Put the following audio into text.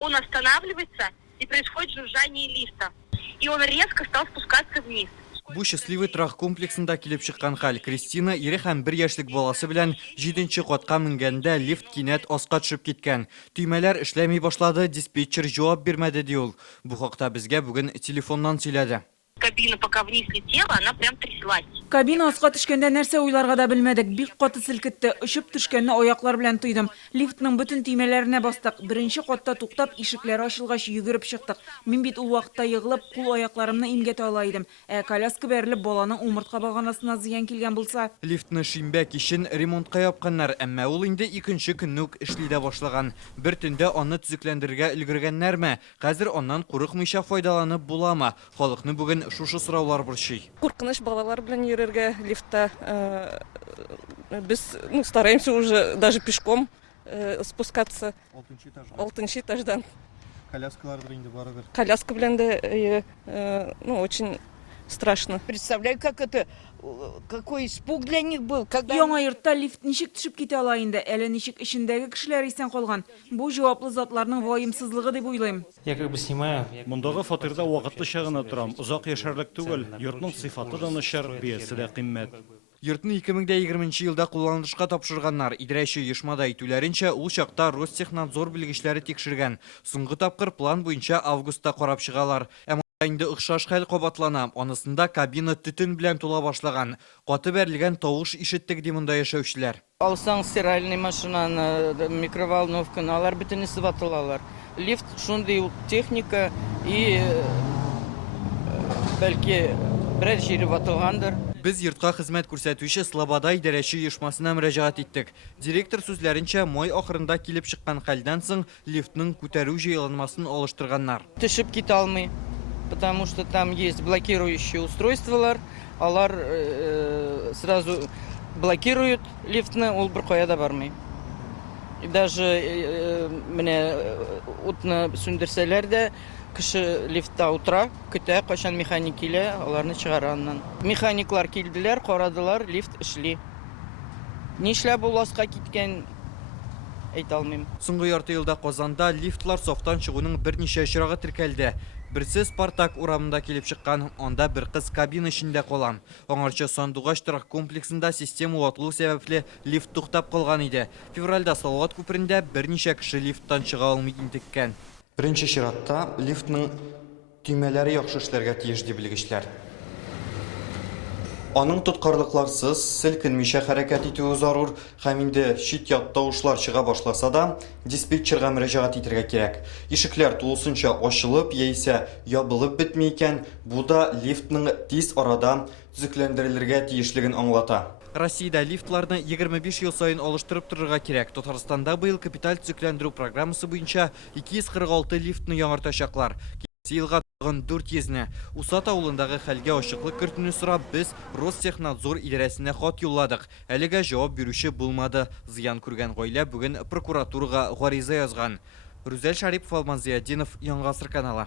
Он останавливается, и происходит жужжание лифта. И он резко стал спускаться вниз. Бу счастливый торак комплексында килеп чыккан хәл. Кристина ире һәм 1 яшьлек баласы белән 7нче катка менгәндә лифт кинәт аска төшеп киткән. Төймәләр эшләми башлады, диспетчер җавап бирмәде ди ул. Бу хакта безгә бүген телефоннан сөйләде. Кабина пока вниз летела, она прям тряслась. Кабина аска төшкәндә нәрсә уйларга да белмәдек. Бик каты селкетте. Очып төшкәнне аяклар белән тойдым. Лифтның бөтен төймәләренә бастык. Беренче катта туктап, ишекләре ачылгач йөгереп чыктык. Мин бит ул вакытта егылып, кул аякларымны имгәтә ала идем. Коляска бәрелеп, баланың умыртка баганасына зыян килгән булса. Лифтны шимбә кичен ремонтка япканнар, әмма ул инде икенче көнне үк эшли дә башлаган. Бер төндә аны төзекләндергә өлгергәннәрме? Хәзер аннан курыкмыйча файдаланып буламы? Халыкны бүген шушы сораулар борчый. Куркыныч балалар белән йөрергә лифтта. Без стараемся уже даже пешком спускаться. 6-нчы этаждан. Коляскаларда инде барыбер. Коляска белән дә очень страшно. Представляю, как это, какой испуг для них был, когда... Яңа йортта лифт ничек төшеп китә ала инде? Әле ничек эчендәге кешеләр исән калган? Бу җаваплы затларның ваемсызлыгы дип уйлыйм. Я как бы снимаю. Мондагы фатирда вакытлыча гына торам. Узак яшәрлек түгел. Йортның сыйфаты да начар, биясе дә кыйммәт. Йортны 2020 елда кулланылышка тапшырганнар. Идарәче оешмада әйтүләренчә, ул чакта Ростехнадзор белгечләре тикшергән. Соңгы тапкыр план буенча августта карап чыгалар. Инде охшаш хәл кабатлана. Анысында кабина төтен белән тула башлаган. Каты бәрелгән тавыш ишеттек ди монда яшәүчеләр. Алсаң стиральный машинаны, микроволновканы, алар бөтенесе ватылалар. Лифт шундый ук техника и бәлки берәр җире ватылгандыр. Без йортка хезмәт күрсәтүче Слобода идарәче оешмасына мөрәҗәгать иттек. Директор сүзләренчә, май ахырында килеп чыккан хәлдән соң лифтның күтәрү җыелмасын алыштырганнар. Төшеп китә алмый, потому что там есть блокирующие устройства, алар сразу блокируют лифтны, ул бер кая да бармый. И даже менә утны сүндерсәләр дә, кеше лифтта утыра, көтә, кайчан механик килә, аларны чыгараннан. Механиклар килделәр, карадылар, лифт эшли. Нишләп ул аска киткән, әйтә алмыйм. Соңгы ярты елда Казанда лифтлар софтан чыгуның берничә очрагы теркәлде. Берсе Спартак урамында килеп чыккан, анда бер кыз кабина эчендә калган. Аңарча Сандугач торак комплексында система ватлыгы сәбәпле лифт туктап калган иде. Февральдә Салават күперендә берничә кеше лифттан чыга алмый интеккән. Беренче чиратта лифтның төймәләре яхшы эшләргә тиеш ди белгечләр. Аның тоткарлыкларсыз, селкенмичә хәрәкәт итүе зарур, һәм инде чит ят тавышлар чыга башласа да, диспетчерга мөрәҗәгать итәргә кирәк. Ишекләр тулысынча ачылып яисә ябылып бетми икән, бу да лифтның тиз арада төзекләндерелергә тиешлеген аңлата. Россиядә лифтларны 25 ел сайын алыштырып торырга кирәк. Татарстанда быел капиталь төзекләндерү программасы буенча 246 лифтны яңартачаклар. Елга 400-не. Усат авылындагы хәлгә ачыклык кертүне сорап без Ростехнадзор идарәсенә хат юлладык. Әлегә җавап бирүче булмады. Зыян күргән гаилә бүген прокуратурага гариза язган. Рүзәл Шарипов, Алмаз Зияддинов, Яңа Гасыр каналы.